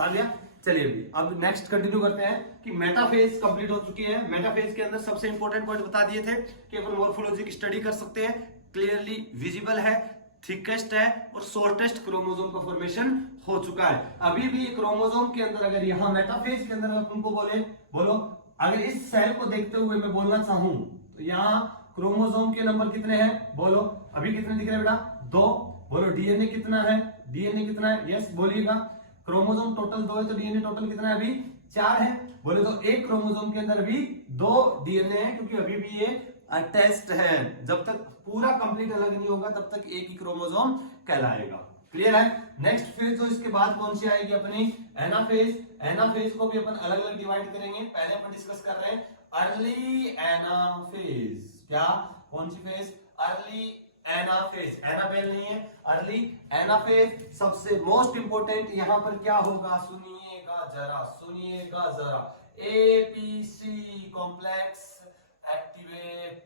बता दिया। चलिए अब नेक्स्ट कंटिन्यू करते हैं कि मेटाफेज कंप्लीट हो चुकी है। मेटाफेज के अंदर सबसे इंपॉर्टेंट पॉइंट बता दिए थे कि अपन मॉर्फोलॉजी की स्टडी कर सकते हैं, क्लियरली विजिबल है, थिकेस्ट है और शॉर्टेस्ट क्रोमोसोम का फॉर्मेशन हो चुका है। अभी भी क्रोमोसोम के अंदर अगर यहाँ मेटाफेज के अंदर तुमको बोलो अगर इस सेल को देखते हुए मैं बोलना चाहूं तो यहाँ क्रोमोसोम के नंबर कितने हैं बोलो, अभी कितने दिख रहे हैं बेटा 2। बोलो डीएनए कितना है, डीएनए कितना है, यस बोलिएगा। क्रोमोसोम टोटल 2 है तो डीएनए टोटल कितना है अभी 4 है। बोले तो एक क्रोमोसोम के अंदर अभी 2 डीएनए है क्योंकि अभी भी ये अटैच्ड है। जब तक पूरा कंप्लीट अलग नहीं होगा तब तक एक ही क्रोमोसोम कहलाएगा। क्लियर है। नेक्स्ट फेज तो इसके बाद कौन सी आएगी अपनी एनाफेज। एनाफेज को भी अपन अलग अलग डिवाइड करेंगे। पहले अपन डिस्कस कर रहे हैं अर्ली एनाफेज। क्या कौन सी फेज, अर्ली एनाफेज, एनाफेज नहीं है अर्ली एनाफेज। सबसे मोस्ट इंपोर्टेंट यहां पर क्या होगा सुनिएगा जरा एपीसी कॉम्प्लेक्स एक्टिवेट।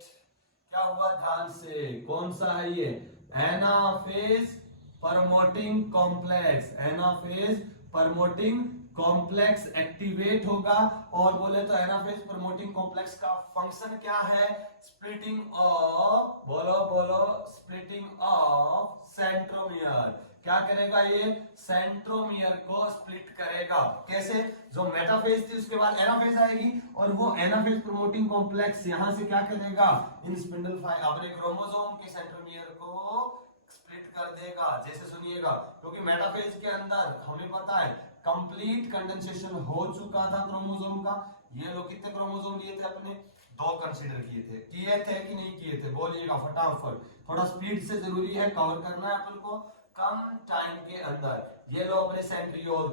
क्या हुआ ध्यान से, कौन सा है ये anaphase promoting complex, anaphase promoting complex activate होगा। और बोले तो एनाफेज प्रमोटिंग कॉम्प्लेक्स का फंक्शन क्या है, स्प्लिटिंग ऑफ, बोलो स्प्लिटिंग ऑफ सेंट्रोमियर। क्या करेगा ये सेंट्रोमियर को स्प्लिट करेगा। कैसे, जो मेटाफेज थी उसके बाद एनाफेज आएगी और वो एनाफेज प्रमोटिंग कॉम्प्लेक्स यहां से क्या करेगा इन स्पिंडल फाइबर अपने क्रोमोसोम के सेंट्रोमियर को स्प्लिट कर देगा। जैसे सुनिएगा क्योंकि मेटाफेज के अंदर हमें पता है कंप्लीट कंडेंसेशन हो चुका था क्रोमोसोम का। ये लोग कितने क्रोमोसोम लिए थे अपने 2 कंसीडर किए थे कि नहीं किए थे बोलिएगा फटाफट। थोड़ा स्पीड से जरूरी है, कवर करना है अपन को कम टाइम के अंदर। ये लोग अपने सेंट्रियोल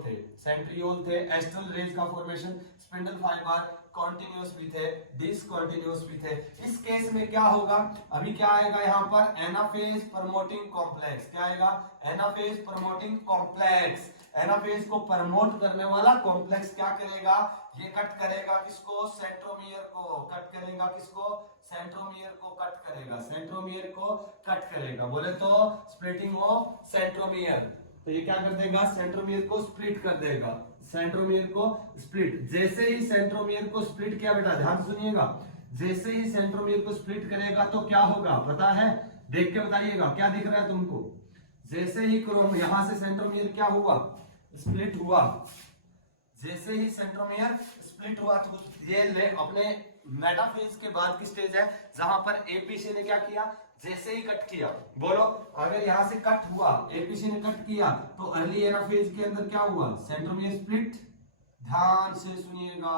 थे, एस्ट्रल रेज का फॉर्मेशन, स्पिंडल फाइबर कॉन्टिन्यूस भी थे, डिसकॉन्टिन्यूस भी थे। इस केस में क्या होगा, अभी क्या आएगा यहाँ पर एनाफेज प्रमोटिंग कॉम्प्लेक्स। क्या आएगा एनाफेज प्रमोटिंग कॉम्प्लेक्स। एनाफेज को प्रमोट करने वाला कॉम्प्लेक्स क्या करेगा, ये कट करेगा किसको सेंट्रोमियर को, कट करेगा किसको सेंट्रोमियर को कट करेगा, सेंट्रोमियर को कट करेगा। बोले तो स्प्लिटिंग ऑफ सेंट्रोमियर। तो ये क्या कर देगा सेंट्रोमियर को स्प्लिट कर देगा, सेंट्रोमियर को स्प्लिट। जैसे ही सेंट्रोमियर को स्प्लिट किया बेटा ध्यान सुनिएगा, जैसे ही सेंट्रोमियर को स्प्लिट करेगा तो क्या होगा पता है, देख के बताइएगा क्या दिख रहा है तुमको। जैसे ही क्रोम यहां से सेंट्रोमियर क्या हुआ स्प्लिट हुआ, जैसे ही सेंट्रोमियर स्प्लिट हुआ तो ये ले अपने मेटाफेज के बाद की स्टेज है जहां पर एपीसी ने क्या किया, जैसे ही कट किया। बोलो अगर यहां से कट हुआ, एपीसी ने कट किया तो अर्ली एनाफेज के अंदर क्या हुआ सेंट्रोमियर स्प्लिट। ध्यान से सुनिएगा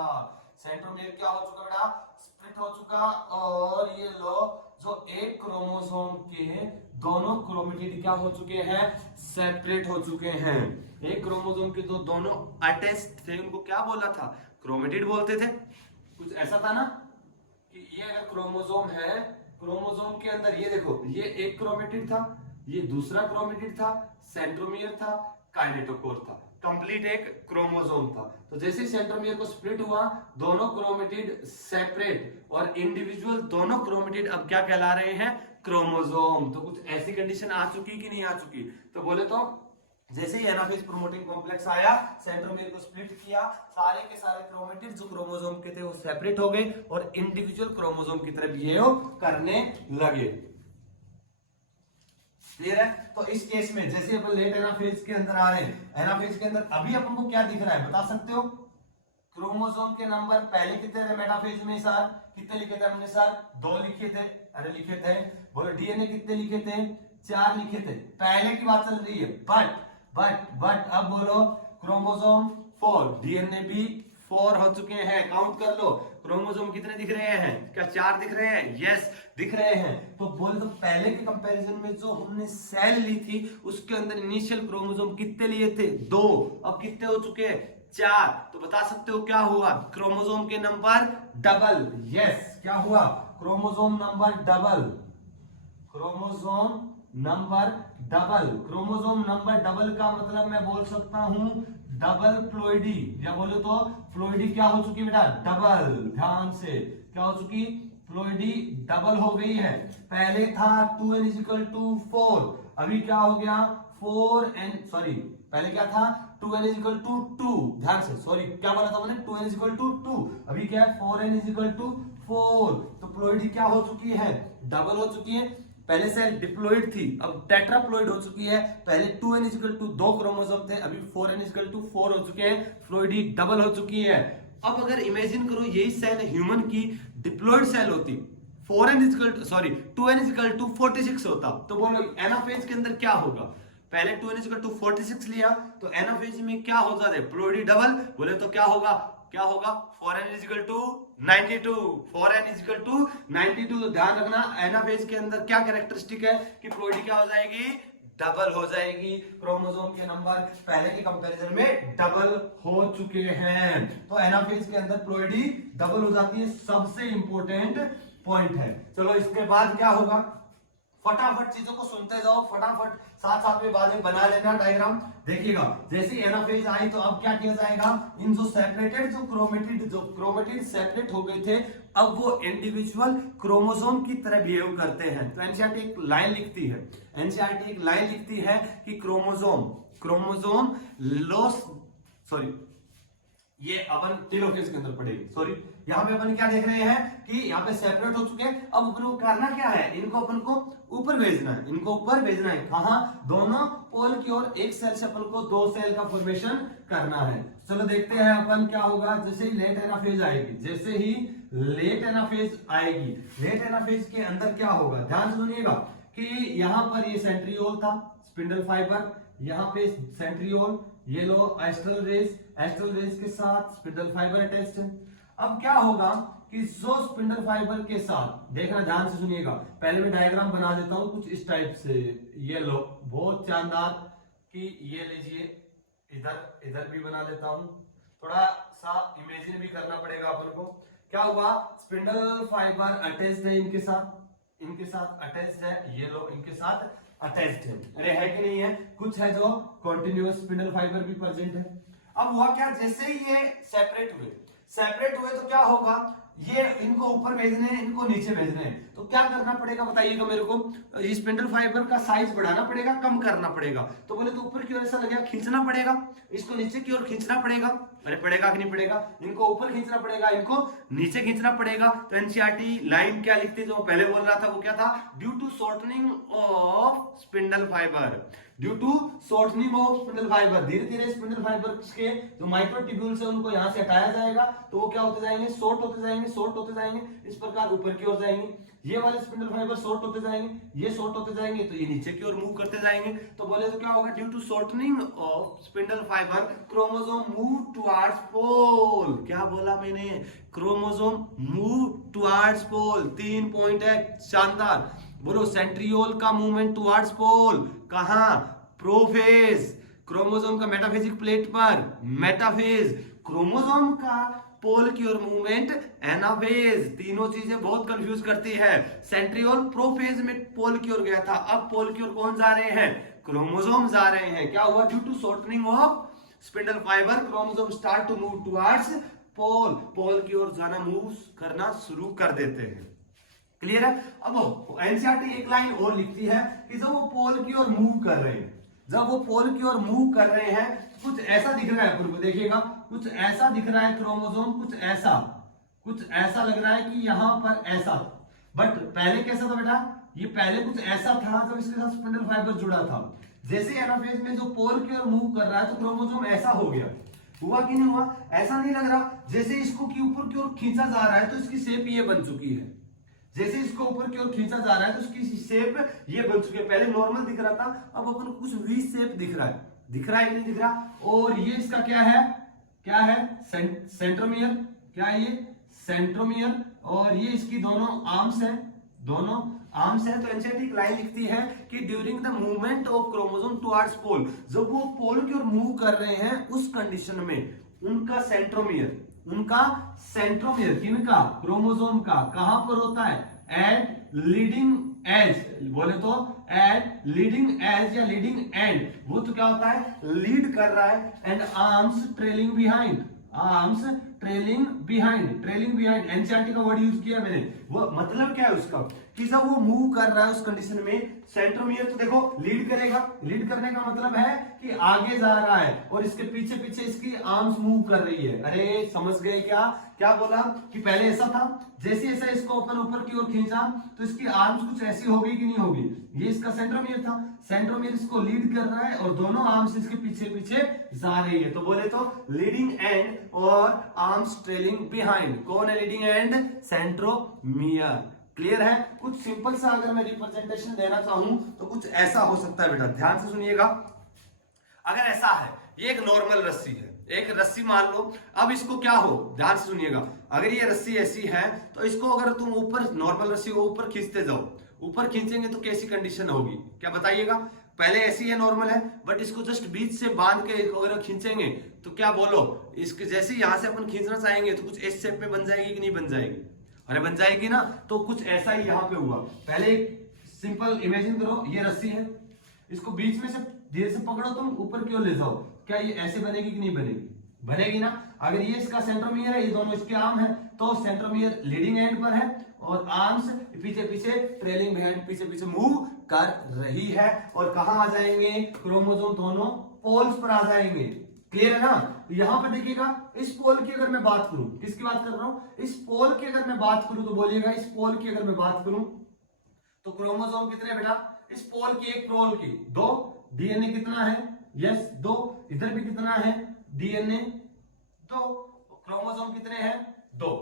सेंट्रोमियर क्या हो चुका बेटा स्प्लिट हो चुका। और ये लो जो एक क्रोमोसोम के दोनों क्रोमेटिड क्या हो चुके हैं सेपरेट हो चुके हैं। एक क्रोमोसोम के जो दोनों अटैच्ड थे उनको क्या बोला था क्रोमेटिड बोलते थे। कुछ ऐसा था ना कि ये अगर क्रोमोसोम है, क्रोमोसोम के अंदर ये देखो ये एक क्रोमेटिड था, ये दूसरा क्रोमेटिड था, सेंट्रोमियर था, काइनेटोकोर था, कंप्लीट एक क्रोमोसोम था। तो जैसे सेंट्रोमियर को स्प्लिट हुआ दोनों क्रोमेटिड सेपरेट और इंडिविजुअल दोनों क्रोमेटिड अब क्या कहला रहे हैं क्रोमोसोम। तो कुछ ऐसी कंडीशन आ चुकी कि नहीं आ चुकी। तो बोले तो जैसे ही एनाफेज प्रोमोटिंग कॉम्प्लेक्स आया सेंट्रोमियर को स्प्लिट किया, सारे के सारे क्रोमेटिड जो क्रोमोसोम के थे वो सेपरेट हो गए और इंडिविजुअल क्रोमोसोम की तरह बिहेव करने लगे। क्लियर है। तो इस केस में जैसे अपन लेट एनाफेज के अंदर आ रहे हैं, एनाफेज के अंदर अभी अपन को क्या दिख रहा है बता सकते हो, क्रोमोसोम के नंबर पहले कितने थे मेटाफेज में सर, कितने लिखे थे हमने सर 2 लिखे थे, अरे लिखे थे। बोलो डीएनए कितने लिखे थे 4 लिखे थे, पहले की बात चल रही है। बट अब बोलो क्रोमोसोम 4 डीएनए भी 4 हो चुके हैं, काउंट कर लो क्रोमोसोम कितने दिख रहे हैं, क्या 4 दिख रहे हैं, यस दिख रहे हैं। तो बोल तो पहले के कंपैरिजन में जो हमने सेल ली थी उसके अंदर इनिशियल क्रोमोसोम कितने लिए थे 2, अब कितने हो चुके हैं 4। तो बता सकते हो क्या हुआ क्रोमोसोम के नंबर डबल, यस क्या हुआ chromosome number double, chromosome number double. Chromosome number double का मतलब मैं बोल सकता हूं डबल प्लोइडी, या बोलो तो प्लोइडी क्या हो चुकी बेटा डबल। ध्यान से क्या हो चुकी प्लोइडी डबल हो गई है। पहले था 2n = 4, अभी क्या हो गया 4n, सॉरी पहले क्या था 2n इज इक्वल टू 2, ध्यान से, सॉरी क्या बोला था मैंने, 2n इज इक्वल टू 2, अभी क्या है 4n इज इक्वल टू 4, तो प्लॉइडी क्या हो चुकी है, डबल हो चुकी है। पहले सेल डिप्लॉइड थी, अब टेट्राप्लॉइड हो चुकी है। पहले 2n is equal to 2 chromosome थे, अभी 4n इज इक्वल टू 4 हो चुके हैं, प्लॉइडी डबल हो चुकी है। अब अगर इमेजिन करो यही सेल ह्यूमन की डिप्लॉइड सेल होती, 4n is equal to, sorry 2n is equal to 46 होता, तो बोलो एनाफेज के अंदर क्या होगा। पहले 2n इज इक्वल टू 46 लिया, तो एनाफेज में क्या हो जाता है, प्लॉइडी डबल, बोले तो क्या होगा, क्या होगा 4n is equal to 92, 4n is equal to 92। तो ध्यान रखना एनाफेज के अंदर क्या कैरेक्टरिस्टिक है कि प्लॉइडी क्या हो जाएगी, डबल हो जाएगी। क्रोमोसोम के नंबर पहले के कंपैरिजन में डबल हो चुके हैं, तो एनाफेज के अंदर प्लॉइडी डबल हो जाती है, सबसे इंपॉर्टेंट पॉइंट है। चलो इसके बाद क्या होगा, फटाफट चीजों को सुनते जाओ, फटाफट साथ साथ में बाद में बना लेना डायग्राम। देखिएगा जैसे एनाफेज आई तो अब क्या किया जाएगा, इन जो सेपरेटेड जो क्रोमेटिड सेपरेट हो गए थे, अब वो इंडिविजुअल क्रोमोसोम की तरह बिहेव करते हैं। तो एनसीईआरटी एक लाइन लिखती है, एनसीईआरटी एक लाइन लिखती है कि क्रोमोसोम लॉस, सॉरी ये अपन टेलोफेज के अंदर पड़ेगी, सॉरी यहाँ पे अपन क्या देख रहे हैं कि यहाँ पे सेपरेट हो चुके हैं। अब अपन को करना क्या है, इनको अपन को ऊपर भेजना है, इनको ऊपर भेजना है, कहां, दोनों पोल की ओर। एक सेल से अपन को 2 सेल का फॉर्मेशन करना है। चलो देखते हैं अपन क्या होगा। जैसे ही लेट एनाफेज आएगी, जैसे ही लेट एनाफेज आएगी, लेट एनाफेज के अंदर क्या होगा, ध्यान से सुनिएगा कि यहाँ पर ये सेंट्रियोल था, स्पिंडल फाइबर, यहाँ पे सेंट्रियोल, ये लो एस्ट्रल रेस के साथ स्पिंडल फाइबर अटैच्ड है। अब क्या होगा कि जो स्पिंडल फाइबर के साथ, देखना ध्यान से सुनिएगा, पहले मैं डायग्राम बना देता हूं कुछ इस टाइप से, ये लो बहुत शानदार, कि ये लीजिए, इधर भी बना देता हूं, थोड़ा सा इमेजिन भी करना पड़ेगा अपन को। क्या हुआ, स्पिंडल फाइबर अटैच्ड है, इनके साथ अटैच्ड है, ये लो इनके साथ अटैच्ड है, अरे है कि नहीं है, कुछ है जो कॉन्टिन्यूअस स्पिंडल फाइबर भी प्रेजेंट है। अब हुआ क्या, जैसे ही ये सेपरेट हुए तो क्या होगा, ये इनको ऊपर भेजने हैं, इनको नीचे भेजने हैं, तो क्या करना पड़ेगा बताइएगा मेरे को, इस स्पिंडल फाइबर का साइज बढ़ाना पड़ेगा, कम करना पड़ेगा। तो बोले तो ऊपर की ओर ऐसा लगेगा, खींचना पड़ेगा, इसको नीचे की ओर खींचना पड़ेगा, अरे पड़ेगा कि नहीं पड़ेगा, इनको ऊपर खींचना पड़ेगा, इनको नीचे खींचना पड़ेगा। तो एनसीईआरटी लाइन क्या लिखती है, जो पहले बोल रहा था वो क्या था, due to shortening of spindle fibre, due to shortening of spindle fibre, धीरे धीरे स्पिंडल फाइबर के जो माइक्रोट्यूब्यूल्स है उनको यहां से हटाया जाएगा, तो वो क्या होते जाएंगे, शॉर्ट होते जाएंगे, इस प्रकार ऊपर की ओर जाएंगे। ये वाले स्पिंडल फाइबर शॉर्ट होते जाएंगे, ये शॉर्ट होते जाएंगे, तो ये नीचे की ओर मूव करते जाएंगे। तो बोले तो क्या होगा, due to shortening of spindle fibre chromosome move towards pole. क्या बोला मैंने, chromosome move towards pole, 3 point है शानदार। बोलो सेंट्रियोल का मूवमेंट टुवर्ड्स पोल, कहां, प्रोफेज, क्रोमोसोम का मेटाफेजिक प्लेट पर मेटाफेज, क्रोमोसोम का पोल की ओर मूवमेंट एनाफेज। तीनों चीजें बहुत कंफ्यूज करती है। सेंट्रियोल प्रोफेज में पोल की ओर गया था, अब पोल की ओर कौन जा रहे हैं, क्रोमोसोम जा रहे हैं। क्या हुआ, due to shortening of spindle fibre chromosome start to move towards pole, pole की ओर जाना, मूव करना शुरू कर देते हैं। क्लियर है। अब एनसीईआरटी एक लाइन और लिखती है कि जब वो पोल की ओर मूव कर रहे हैं, जब वो पोल की ओर मूव कर रहे हैं, कुछ ऐसा दिख रहा है, पूर्व देखिएगा, कुछ ऐसा दिख रहा है क्रोमोसोम, कुछ ऐसा लग रहा है कि यहां पर ऐसा, बट पहले कैसा था बेटा, ये पहले कुछ ऐसा था जब इसके साथ स्पिंडल फाइबर जुड़ा था। जैसे एनाफेज में जो पोल की ओर मूव कर रहा है तो क्रोमोसोम ऐसा हो गया, हुआ कि नहीं हुआ, ऐसा नहीं लग रहा। जैसे इसको की ऊपर की ओर खींचा जा रहा है तो इसकी शेप ये बन चुकी है, जैसे इसको ऊपर की ओर खींचा जा रहा है तो उसकी शेप ये बन चुकी है। पहले नॉर्मल दिख रहा था, अब अपन को कुछ वी शेप दिख रहा है कि नहीं दिख रहा। और ये इसका क्या है सेंट्रोमियर, क्या है ये सेंट्रोमियर, और ये इसकी दोनों आर्म्स है। तो एनसीईआरटी एक लाइन लिखती है कि during the movement of chromosome towards pole, जब वो पोल की ओर मूव कर रहे हैं उस कंडीशन में उनका सेंट्रोमियर किनका, क्रोमोसोम का, कहां पर होता है, एट लीडिंग एज, बोले तो एट लीडिंग एज या लीडिंग एंड, वो तो क्या होता है, लीड कर रहा है। And arms trailing behind, NCERT का वर्ड यूज किया मैंने, वो मतलब क्या है उसका, कि जब वो मूव कर रहा है उस कंडीशन में सेंट्रोमियर तो देखो लीड करेगा, लीड करने का मतलब है कि आगे जा रहा है और इसके पीछे पीछे इसकी आर्म्स मूव कर रही है। अरे समझ गए क्या? क्या बोला कि पहले ऐसा था, जैसे जैसे इसको अपन ऊपर की ओर खींचा तो इसकी आर्म्स कुछ ऐसी होगी कि नहीं होगी, ये इसका सेंट्रोमियर था, सेंट्रोमियर इसको लीड कर रहा है और दोनों आर्म्स इसके पीछे पीछे जा रही है। तो बोले तो लीडिंग एंड और आर्म्स ट्रेलिंग बिहाइंड। कौन है लीडिंग एंड? सेंट्रोमियर। क्लियर है? कुछ सिंपल सा अगर मैं रिप्रेजेंटेशन देना चाहूं तो कुछ ऐसा हो सकता है बेटा, ध्यान से सुनिएगा। अगर ऐसा है, ये एक नॉर्मल रस्सी है, एक रस्सी मान लो, अब इसको क्या हो, ध्यान से सुनिएगा, अगर ये रस्सी ऐसी है तो इसको अगर तुम ऊपर, नॉर्मल रस्सी को ऊपर खींचते जाओ, ऊपर खींचेंगे तो कैसी कंडीशन होगी, क्या बताइएगा? पहले ऐसी है, नॉर्मल है, बट इसको जस्ट बीच से बांध के अगर खींचेंगे तो क्या बोलो, इसके जैसे यहां से अपन खींचना चाहेंगे तो कुछ इस शेप में बन जाएगी कि नहीं बन जाएगी? अरे बन जाएगी ना। तो कुछ ऐसा ही यहाँ पे हुआ। पहले एक सिंपल इमेजिन करो, ये रस्सी है, इसको बीच में से धीरे से पकड़ो, तुम ऊपर की ओर ले जाओ, क्या ये ऐसे बनेगी कि नहीं बनेगी? बनेगी ना। अगर ये इसका सेंट्रोमियर है, ये दोनों इसके आर्म है, तो सेंट्रोमियर लीडिंग एंड पर है और आर्म्स पीछे पीछे ट्रेलिंग बिहाइंड पीछे पीछे मूव कर रही है। और कहां आ जाएंगे? क्रोमोसोम दोनों पोल्स पर आ जाएंगे। क्लियर है ना? तो यहां पर देखिएगा, इस पोल की अगर मैं बात करूं, किसकी बात कर रहा हूं? इस पोल की अगर मैं बात करूं तो बोलिएगा, इस पोल की अगर मैं बात करूं तो क्रोमोसोम कितने बेटा? इस पोल की, एक पोल की 2, डीएनए कितना है? यस 2, इधर भी कितना है? डीएनए 2, क्रोमोसोम कितने हैं? 2।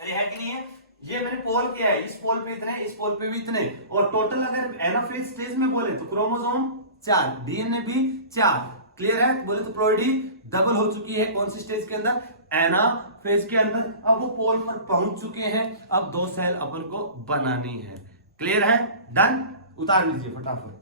अरे है कि नहीं है? ये मैंने पोल किया है, इस पोल पे इतने, इस पोल पे भी इतने, और टोटल अगर एनाफेज स्टेज में बोले तो क्रोमोसोम 4, डीएनए भी 4। क्लियर है? बोले तो प्लोइडी डबल हो चुकी है, कौन सी स्टेज के अंदर? एनाफेज के अंदर। अब वो पोल पर पहुंच चुके हैं, अब 2 सेल अपन को बनानी है। क्लियर है? डन? उतार लीजिए फटाफट।